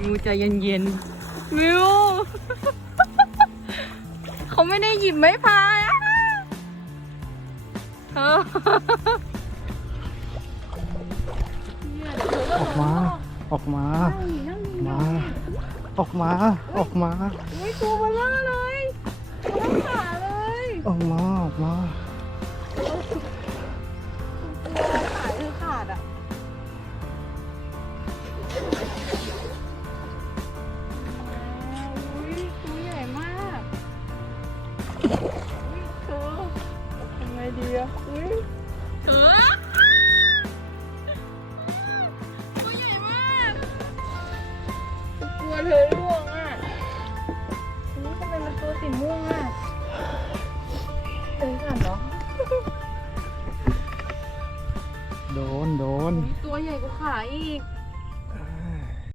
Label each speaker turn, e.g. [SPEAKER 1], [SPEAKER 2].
[SPEAKER 1] มูใจเย็นๆมิว เขาไม่ได้หยิบไม้พายนะออ
[SPEAKER 2] กมา ออกมา มา ออกมา ออกมา
[SPEAKER 1] ไม่กลัวเบล
[SPEAKER 2] อ
[SPEAKER 1] เลย เธอทำไงดีอะอุ้ยเธอตัวใหญ่มากกลัวเธอร่วงอะอุ้ยทำไมมันตัวสีม่วงอะเธอขาดเหรอ
[SPEAKER 2] โดน โดน
[SPEAKER 1] ตัวใหญ่กว่าขาอีก